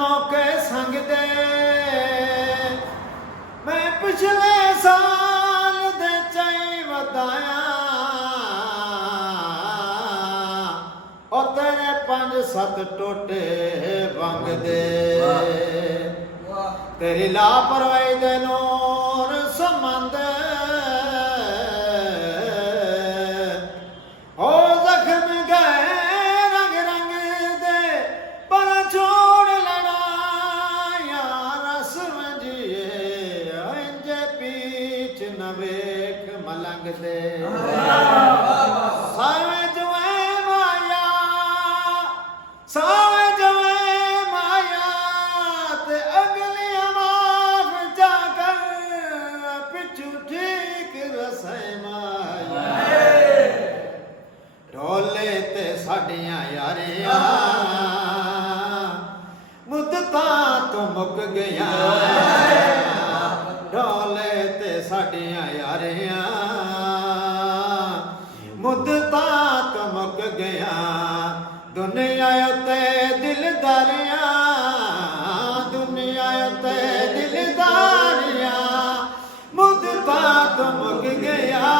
मौके संग दे मैं पिछले साल दे चाई वधाया ओ तेरे 5-7 टोटे वंग दे तेरी लापरवाही दे नूर संबंध ओ जख्म गए रंग रंग दे पर छोड़ लेना यार समझिए इंजे पीछ न वेख मलंग दे सावे जुए माया सावे जुए माया ते अगली माफ जा कर पिछू ठीक रसे माया ढोले ते साडियां यारियां मुद्दतां तो मुक गया ढोले ते साडियां यारियां मुद्दतां तो मुक गया दुनिया उत्ते दिलदारियां दुनिया उत्ते दिलदारियां मुद्दतां तो मुक गया